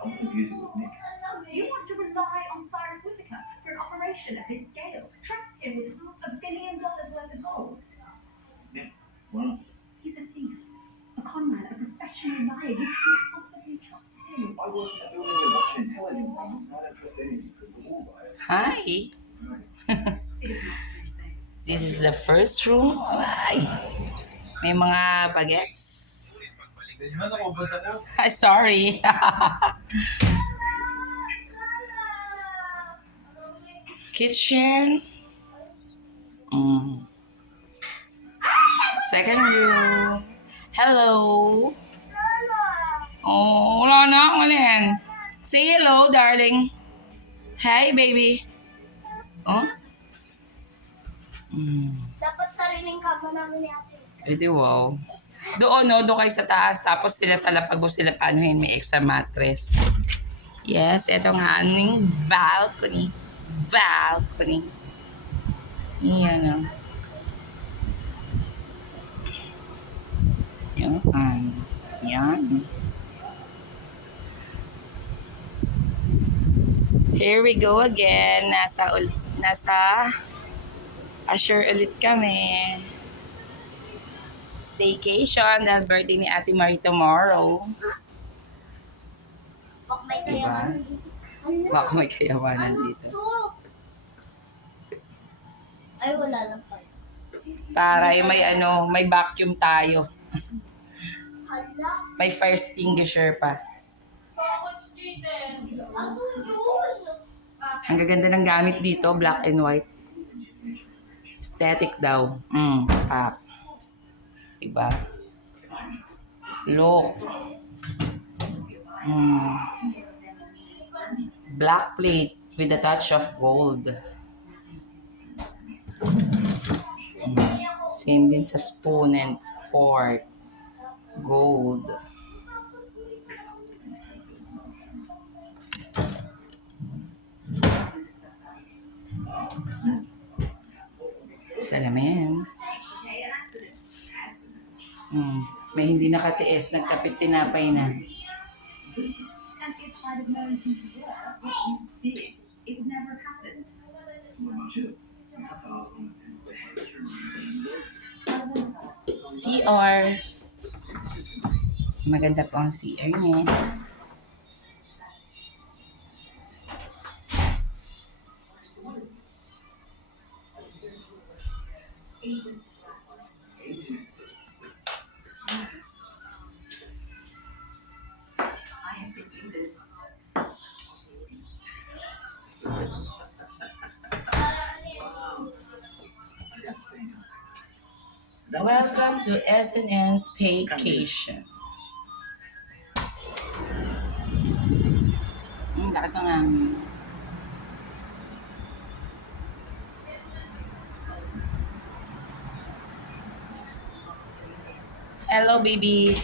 I'm confused with Nick. You want to rely on Cyrus Whitaker for an operation of this scale? Trust him with $500 million worth of gold? Nick, why not? He's a thief, a con man, a professional liar. You can't possibly trust him. I work in a building with much intelligence, Amos, and I don't trust anything because we're all liars. Hi. It is not the same thing. This is the first room. Ay. May mga bagets. Ay, sorry. Kitchen. Second room. Hello. Oh, wala na. Malin. Say hello, darling. Hi, baby. Oh? Dapat sariling kama namin ni ate. Pwede, wow. Doon, no? Doon kayo sa taas. Tapos sila sa lapag mo sila panuhin. May extra mattress. Yes, ito nga aming balcony. Balcony. Yan, no? Yan. Yan. Here we go again. Nasa Assure ulit kami. Staycation dahil birthday ni Ate Marie tomorrow. Bak may Diba? kayaman dito. Baka may kayawanan dito. Ay, wala lang pa. Para may may vacuum tayo. Hala. May fire extinguisher pa. Ano yun? Ang gaganda ng gamit dito, black and white. Aesthetic daw. Pop. Diba? Look. Black plate with a touch of gold. Same din sa spoon and fork. Gold. Salamin. May hindi nakatiis, nagkapit tinapay na. And if I'd have known who you were, what you did, it would never have happened. So what about you? You have to ask me to the head through. CR. Maganda po ang CR niya. Welcome to SNN Staycation. Lakas ng hangin. Hello, baby.